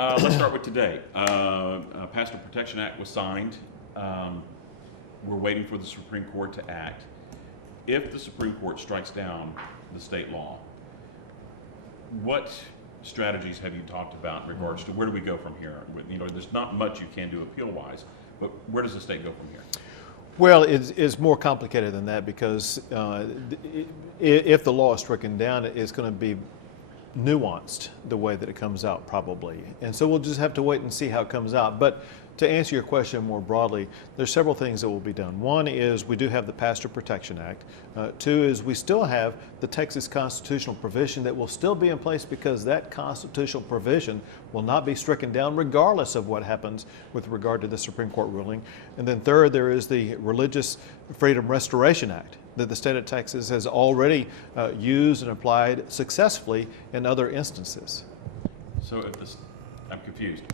Let's start with today. Passenger Protection Act was signed. We're waiting for the Supreme Court to act. If the Supreme Court strikes down the state law, what strategies have you talked about in regards to where do we go from here? You know, there's not much you can do appeal-wise, but where does the state go from here? Well, it's more complicated than that because if the law is stricken down, it's going to be nuanced the way that it comes out probably. And so we'll just have to wait and see how it comes out. But to answer your question more broadly, there's several things that will be done. One is we do have the Passenger Protection Act. Two is we still have the Texas constitutional provision that will still be in place because that constitutional provision will not be stricken down regardless of what happens with regard to the Supreme Court ruling. And then third, there is the Religious Freedom Restoration Act that the state of Texas has already used and applied successfully in other instances. So if this, I'm confused.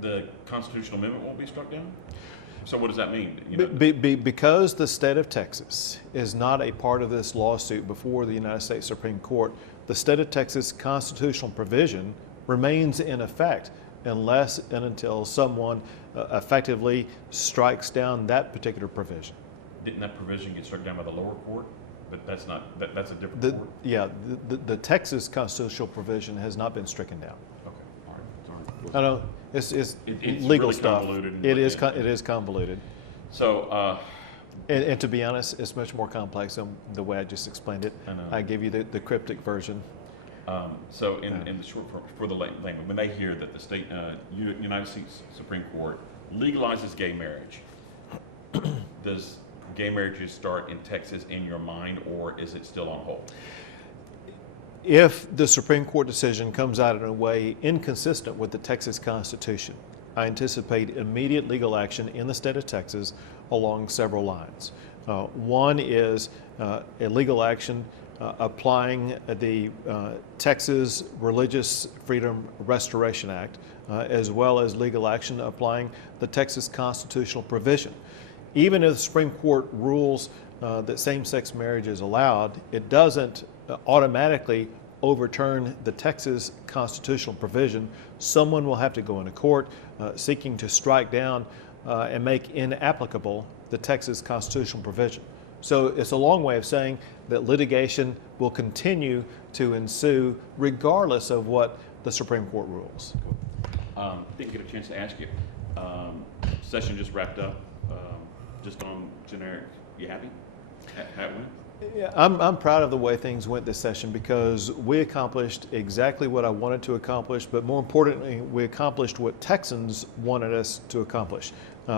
The constitutional amendment won't be struck down? So what does that mean? You know, because the state of Texas is not a part of this lawsuit before the United States Supreme Court, the state of Texas constitutional provision remains in effect unless and until someone effectively strikes down that particular provision. Didn't that provision get struck down by the lower court? But that's not, that's a different court? Yeah, the Texas constitutional provision has not been stricken down. Okay, all right. I know it's legal really stuff. Convoluted It is convoluted. So, and to be honest, it's much more complex than the way I just explained it. I gave you the cryptic version. So in the short for the layman, when they hear that the state United States Supreme Court legalizes gay marriage, does gay marriages start in Texas in your mind, or is it still on hold? If the Supreme Court decision comes out in a way inconsistent with the Texas Constitution, I anticipate immediate legal action in the state of Texas along several lines. One is a legal action applying the Texas Religious Freedom Restoration Act, as well as legal action applying the Texas constitutional provision. Even if the Supreme Court rules that same-sex marriage is allowed, it doesn't automatically overturn the Texas constitutional provision. Someone will have to go into court seeking to strike down and make inapplicable the Texas constitutional provision. So it's a long way of saying that litigation will continue to ensue regardless of what the Supreme Court rules. Didn't get a chance to ask you. Session just wrapped up. Just on generic, you happy? How it went? Yeah, I'm proud of the way things went this session because we accomplished exactly what I wanted to accomplish, but more importantly, we accomplished what Texans wanted us to accomplish.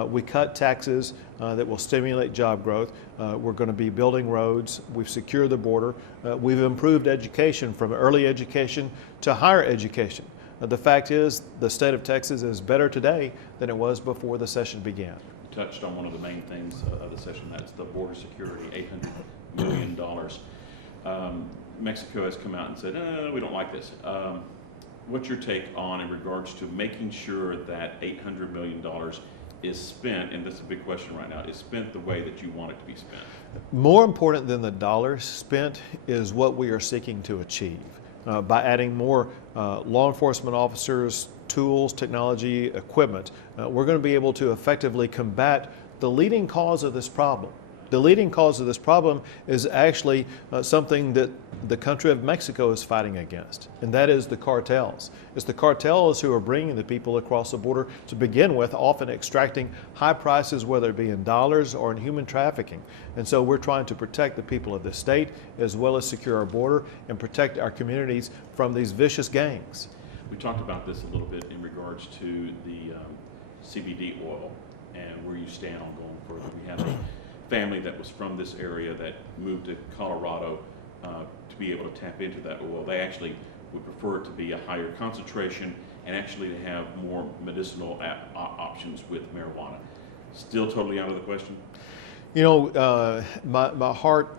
We cut taxes that will stimulate job growth. We're going to be building roads. We've secured the border. We've improved education from early education to higher education. The fact is, the state of Texas is better today than it was before the session began. Touched on one of the main things of the session, that's the border security, $800 million. Mexico has come out and said, we don't like this. What's your take on in regards to making sure that $800 million is spent, and this is a big question right now, is spent the way that you want it to be spent? More important than the dollars spent is what we are seeking to achieve. By adding more law enforcement officers, tools, technology, equipment, we're going to be able to effectively combat the leading cause of this problem. The leading cause of this problem is actually something that the country of Mexico is fighting against, and that is the cartels. It's the cartels who are bringing the people across the border to begin with, often extracting high prices, whether it be in dollars or in human trafficking. And so we're trying to protect the people of the state as well as secure our border and protect our communities from these vicious gangs. We talked about this a little bit in regards to the CBD oil and where you stand on going further. We have a family that was from this area that moved to Colorado to be able to tap into that oil. They actually would prefer it to be a higher concentration and actually to have more medicinal options with marijuana. Still totally out of the question? You know, my heart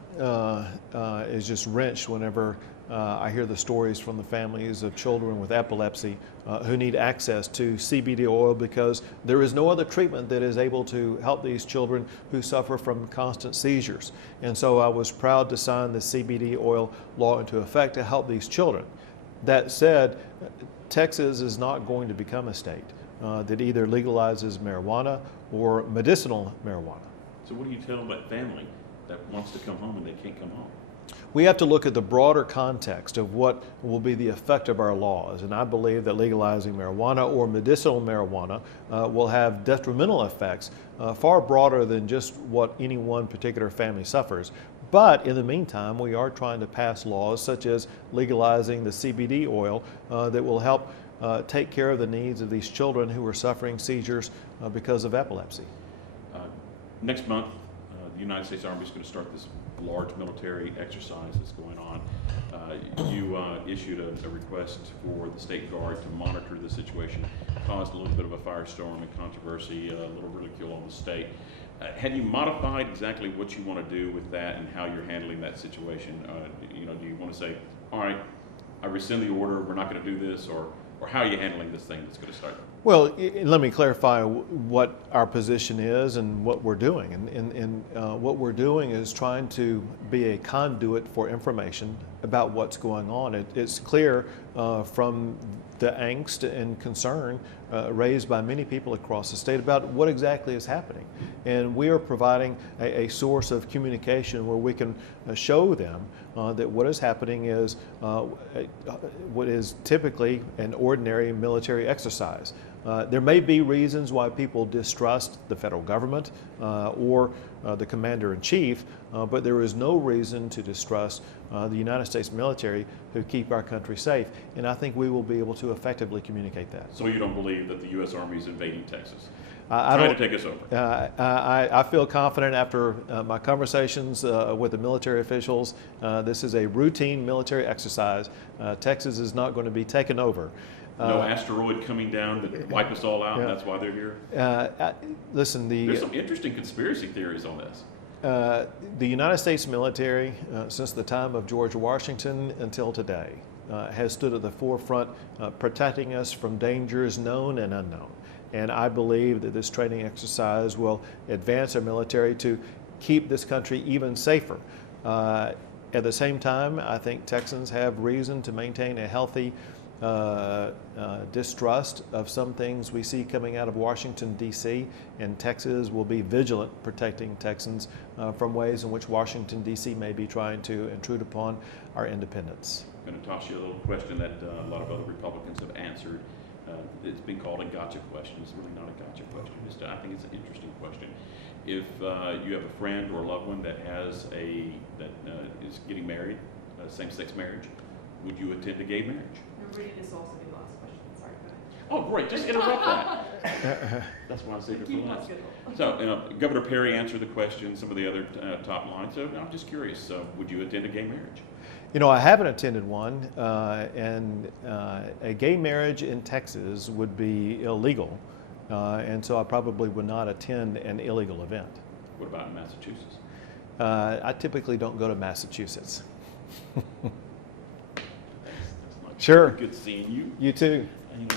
is just wrenched whenever I hear the stories from the families of children with epilepsy who need access to CBD oil because there is no other treatment that is able to help these children who suffer from constant seizures. And so I was proud to sign the CBD oil law into effect to help these children. That said, Texas is not going to become a state that either legalizes marijuana or medicinal marijuana. So what do you tell that family that wants to come home and they can't come home? We have to look at the broader context of what will be the effect of our laws, and I believe that legalizing marijuana or medicinal marijuana will have detrimental effects far broader than just what any one particular family suffers. But in the meantime, we are trying to pass laws such as legalizing the CBD oil that will help take care of the needs of these children who are suffering seizures because of epilepsy. Next month, the United States Army is going to start this large military exercise that's going on. You issued a request for the State Guard to monitor the situation, caused a little bit of a firestorm and controversy, a little ridicule on the state. Have you modified exactly what you want to do with that and how you're handling that situation? Do you want to say, all right, I rescind the order, we're not going to do this, or how are you handling this thing that's going to start? Well, let me clarify what our position is and what we're doing. And what we're doing is trying to be a conduit for information about what's going on. It's clear from the angst and concern raised by many people across the state about what exactly is happening. And we are providing a source of communication where we can show them that what is happening is what is typically an ordinary military exercise. There may be reasons why people distrust the federal government or the commander-in-chief, but there is no reason to distrust the United States military who keep our country safe. And I think we will be able to effectively communicate that. So you don't believe that the U.S. Army is invading Texas? I trying don't, to take us over? I feel confident after my conversations with the military officials. This is a routine military exercise. Texas is not going to be taken over. No asteroid coming down that wipe us all out, and that's why they're here? Listen, there's some interesting conspiracy theories on this. The United States military, since the time of George Washington until today, has stood at the forefront protecting us from dangers known and unknown. And I believe that this training exercise will advance our military to keep this country even safer. At the same time, I think Texans have reason to maintain a healthy distrust of some things we see coming out of Washington, D.C., and Texas will be vigilant protecting Texans from ways in which Washington, D.C. may be trying to intrude upon our independence. I'm going to toss you a little question that a lot of other Republicans have answered. It's been called a gotcha question. It's really not a gotcha question. I think it's an interesting question. If you have a friend or a loved one that has is getting married, same-sex marriage, would you attend a gay marriage? Rudy, this will also be the last question. Sorry, go ahead. Oh, great. Just interrupt that. That's why I saved it for last. So, Governor Perry answered the question, some of the other top lines. So, I'm just curious, would you attend a gay marriage? I haven't attended one, and a gay marriage in Texas would be illegal, and so I probably would not attend an illegal event. What about in Massachusetts? I typically don't go to Massachusetts. That's Sure. Good seeing you. You too. And